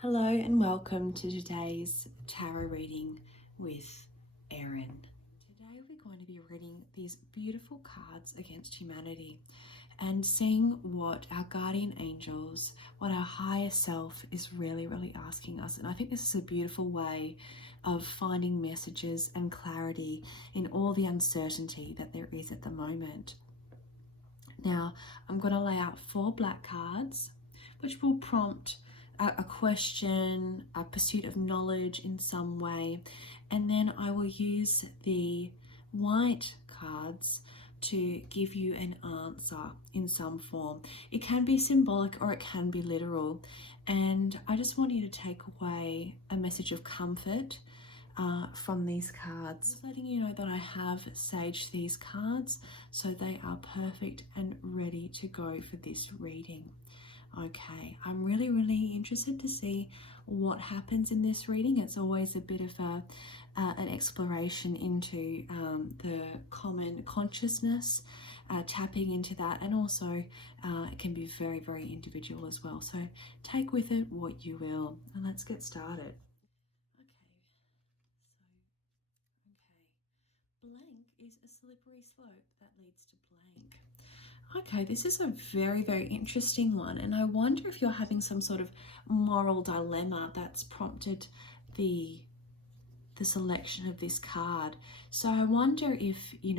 Hello and welcome to today's tarot reading with Erin. Today we're going to be reading these beautiful cards against humanity and seeing what our guardian angels, what our higher self is really asking us. And I think this is a beautiful way of finding messages and clarity in all the uncertainty that there is at the moment. Now, I'm going to lay out 4 black cards, which will prompt a question, a pursuit of knowledge in some way, and then I will use the white cards to give you an answer in some form. It can be symbolic or it can be literal, and I just want you to take away a message of comfort from these cards. Just letting you know that I have saged these cards so they are perfect and ready to go for this reading. Okay, I'm really interested to see what happens in this reading. It's always a bit of an exploration into the common consciousness, tapping into that, and also it can be very individual as well. So take with it what you will, and let's get started. Blank is a slippery slope that leads to blank. Okay, this is a very interesting one, and I wonder if you're having some sort of moral dilemma that's prompted the selection of this card. So I wonder if you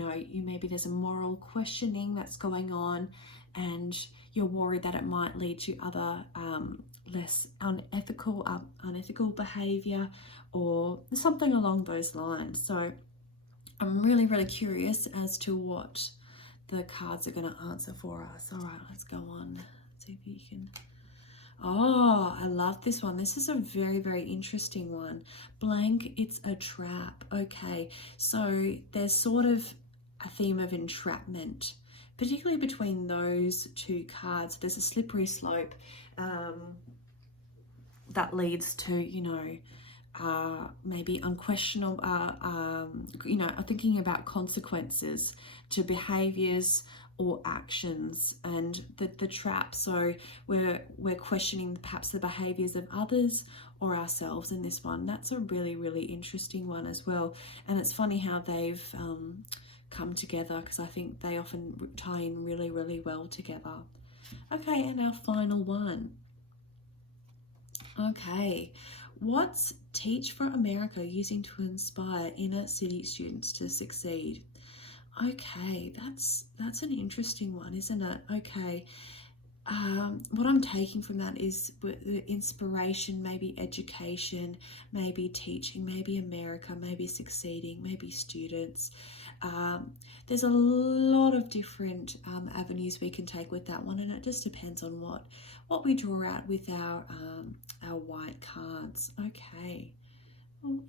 maybe there's a moral questioning that's going on, and you're worried that it might lead to other less unethical behavior or something along those lines. So I'm really curious as to what the cards are going to answer for us. All right, let's go on. See if you can. Oh, I love this one. This is a very interesting one. Blank, it's a trap. Okay, so there's sort of a theme of entrapment, particularly between those 2 cards. There's a slippery slope that leads to, maybe unquestionable, thinking about consequences to behaviors or actions, and the trap. So we're questioning perhaps the behaviors of others or ourselves in this one. That's a really interesting one as well. And it's funny how they've come together, because I think they often tie in really well together. Okay, and our final one. Okay, what's Teach for America using to inspire inner city students to succeed? Okay, that's an interesting one, isn't it? Okay, what I'm taking from that is the inspiration, maybe education, maybe teaching, maybe America, maybe succeeding, maybe students. There's a lot of different avenues we can take with that one, and it just depends on what we draw out with our white cards. Okay, well,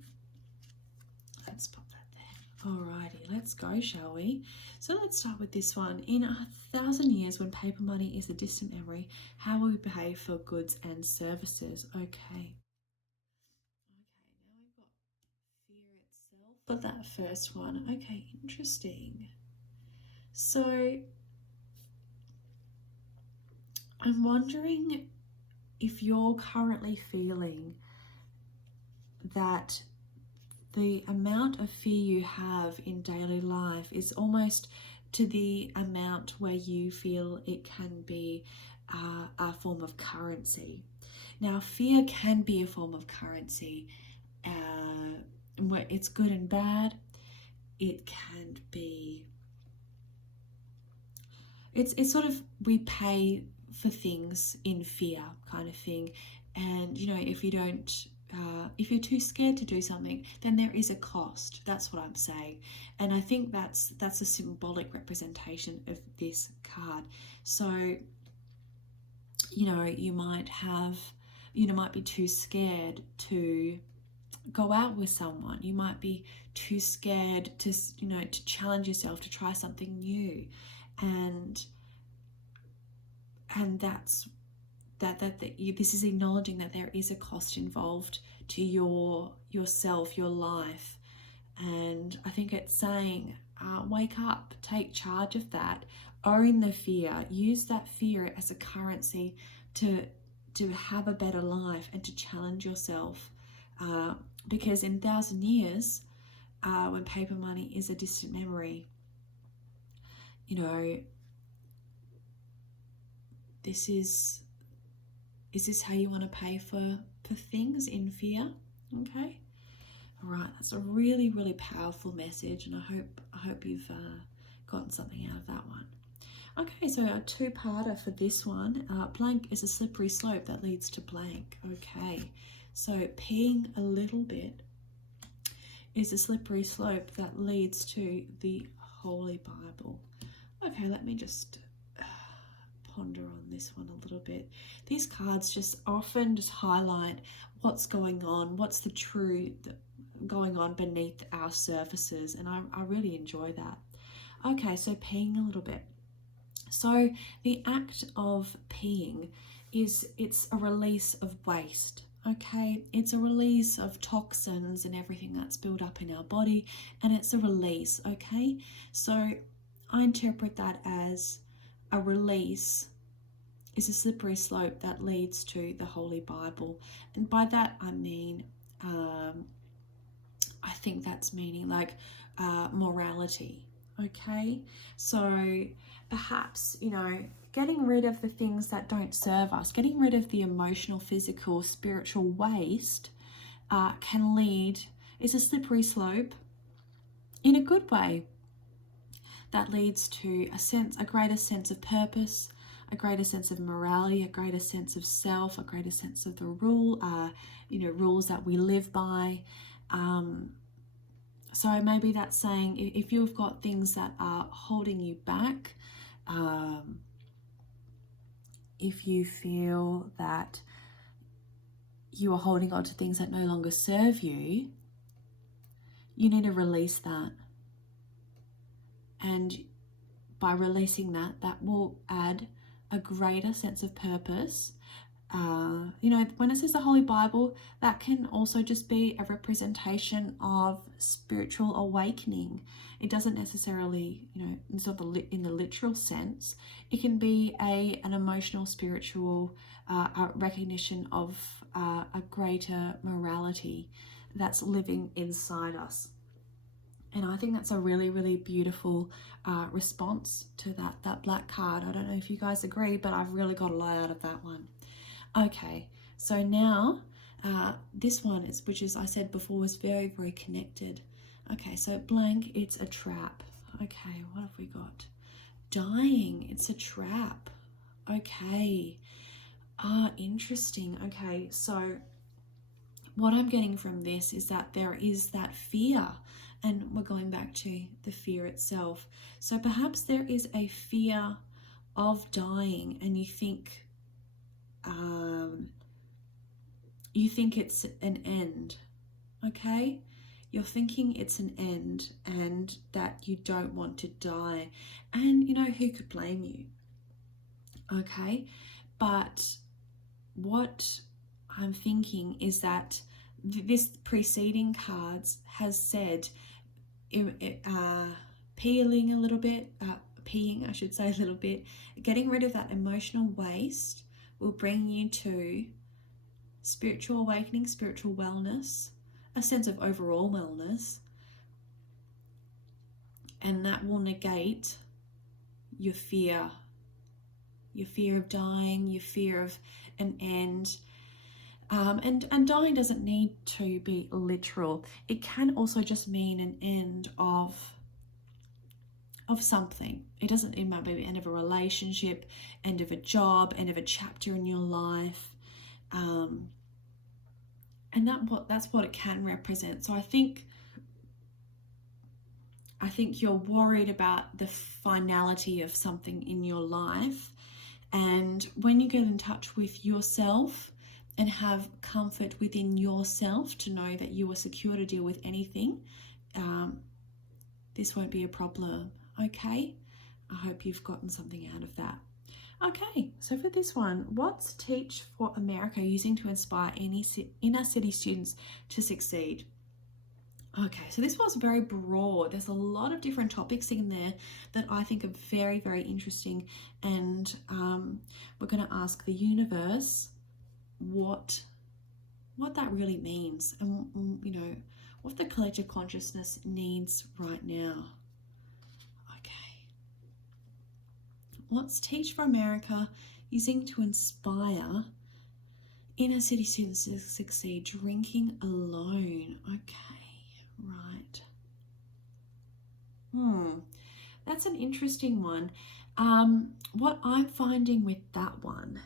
let's pop that there. Alrighty, let's go, shall we? So let's start with this one. In 1,000 years, when paper money is a distant memory, how will we behave for goods and services? Okay. Now we've got fear itself for that first one. Okay, interesting. So I'm wondering if you're currently feeling that the amount of fear you have in daily life is almost to the amount where you feel it can be a form of currency. Now, fear can be a form of currency. It's good and bad. It can be. It's sort of, we pay for things in fear, kind of thing. And if you don't. If you're too scared to do something, then there is a cost. That's what I'm saying, and I think that's a symbolic representation of this card. So you might be too scared to go out with someone. You might be too scared to challenge yourself, to try something new, and that's this is acknowledging that there is a cost involved to yourself, your life. And I think it's saying, wake up, take charge of that, own the fear, use that fear as a currency to to have a better life and to challenge yourself. Because in 1,000 years, when paper money is a distant memory, is this how you want to pay for things, in fear? Okay. All right, that's a really, really powerful message, and I hope you've gotten something out of that one. Okay, so a two-parter for this one. Blank is a slippery slope that leads to blank. Okay, so peeing a little bit is a slippery slope that leads to the Holy Bible. Okay, let me just ponder on this one a little bit. These cards just often just highlight what's going on, what's the truth going on beneath our surfaces, and I really enjoy that. Okay, so peeing a little bit. So the act of peeing it's a release of waste. Okay, it's a release of toxins and everything that's built up in our body, and it's a release. Okay, so I interpret that as a release is a slippery slope that leads to the Holy Bible, and by that I mean I think that's meaning like morality. Okay, so perhaps getting rid of the things that don't serve us, getting rid of the emotional, physical, spiritual waste is a slippery slope in a good way that leads to a greater sense of purpose, a greater sense of morality, a greater sense of self, a greater sense of the rules that we live by. So maybe that's saying if you've got things that are holding you back, if you feel that you are holding on to things that no longer serve you, you need to release that. And by releasing that, that will add a greater sense of purpose. When it says the Holy Bible, that can also just be a representation of spiritual awakening. It doesn't necessarily, it's not in the literal sense. It can be an emotional, spiritual recognition of a greater morality that's living inside us. And I think that's a really, really beautiful response to that black card. I don't know if you guys agree, but I've really got a lot out of that one. Okay, so now this one which I said before, was very, very connected. Okay, so blank, it's a trap. Okay, what have we got? Dying, it's a trap. Okay, interesting. Okay, so what I'm getting from this is that there is that fear, and we're going back to the fear itself. So perhaps there is a fear of dying, and you think it's an end. Okay, you're thinking it's an end and that you don't want to die, and who could blame you? Okay, but what I'm thinking is that this preceding cards has said peeing a little bit, getting rid of that emotional waste will bring you to spiritual awakening, spiritual wellness, a sense of overall wellness, and that will negate your fear of dying, your fear of an end. And dying doesn't need to be literal. It can also just mean an end of something. It might be the end of a relationship, end of a job, end of a chapter in your life. And that's what it can represent. So I think you're worried about the finality of something in your life. And when you get in touch with yourself and have comfort within yourself to know that you are secure to deal with anything, this won't be a problem. Okay? I hope you've gotten something out of that. Okay, so for this one, what's Teach for America using to inspire inner city students to succeed? Okay, so this was very broad. There's a lot of different topics in there that I think are very, very interesting. And we're going to ask the universe what that really means, and you know, what the collective consciousness needs right now. Okay. What's Teach for America using to inspire inner city students to succeed? Drinking alone. Okay, right. That's an interesting one. What I'm finding with that one,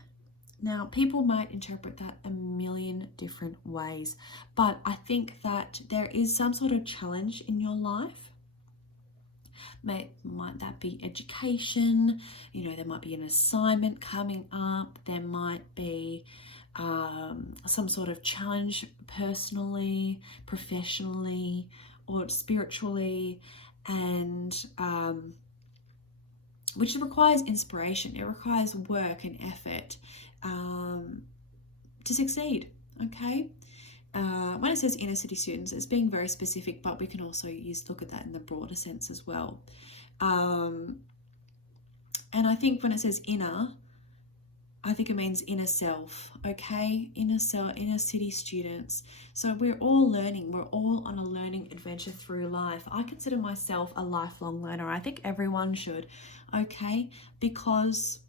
now people might interpret that a million different ways, but I think that there is some sort of challenge in your life. Might that be education? You know, there might be an assignment coming up. There might be some sort of challenge personally, professionally, or spiritually, and which requires inspiration. It requires work and effort to succeed. Okay. When it says inner city students, it's being very specific, but we can also look at that in the broader sense as well. And I think when it says inner, I think it means inner self, okay? Inner city students. So we're all learning. We're all on a learning adventure through life. I consider myself a lifelong learner. I think everyone should, okay? Because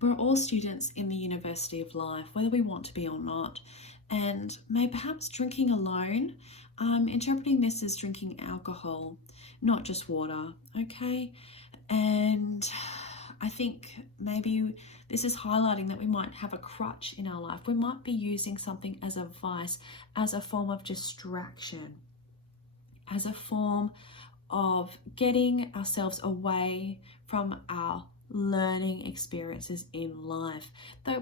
we're all students in the University of Life, whether we want to be or not. And perhaps drinking alone, I'm interpreting this as drinking alcohol, not just water, okay? And I think maybe this is highlighting that we might have a crutch in our life. We might be using something as a vice, as a form of distraction, as a form of getting ourselves away from our learning experiences in life,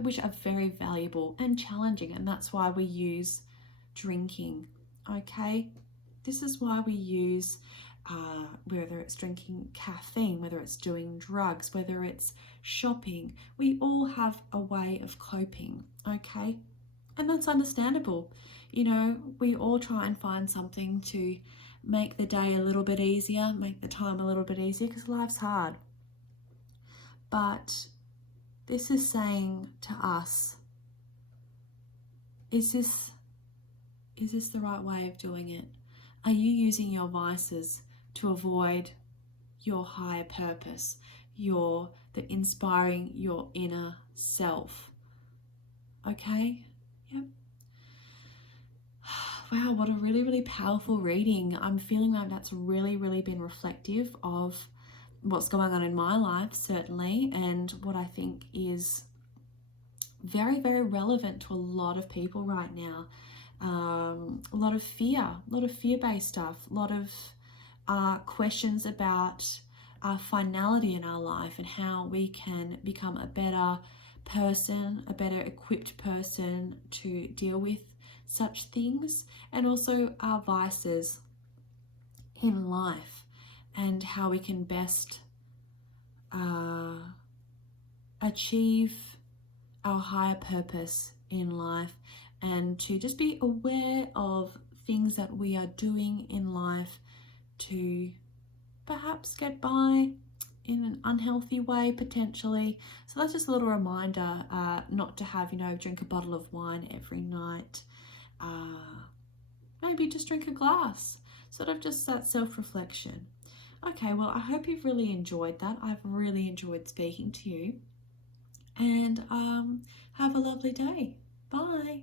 which are very valuable and challenging, and that's why we use drinking, okay? This is why we use whether it's drinking caffeine, whether it's doing drugs, whether it's shopping. We all have a way of coping, okay? And that's understandable. You know, we all try and find something to make the day a little bit easier, make the time a little bit easier, because life's hard. But this is saying to us, is this the right way of doing it? Are you using your vices to avoid your higher purpose, the inspiring your inner self? Okay? Yep. Wow, what a really, really powerful reading. I'm feeling like that's really, really been reflective of what's going on in my life, certainly, and what I think is very, very relevant to a lot of people right now. A lot of fear-based stuff, a lot of questions about finality in our life and how we can become a better person, a better equipped person to deal with such things, and also our vices in life and how we can best achieve our higher purpose in life, and to just be aware of things that we are doing in life to perhaps get by in an unhealthy way potentially. So that's just a little reminder not to have, drink a bottle of wine every night. Maybe just drink a glass, sort of just that self-reflection. Okay, well, I hope you've really enjoyed that. I've really enjoyed speaking to you, and have a lovely day. Bye.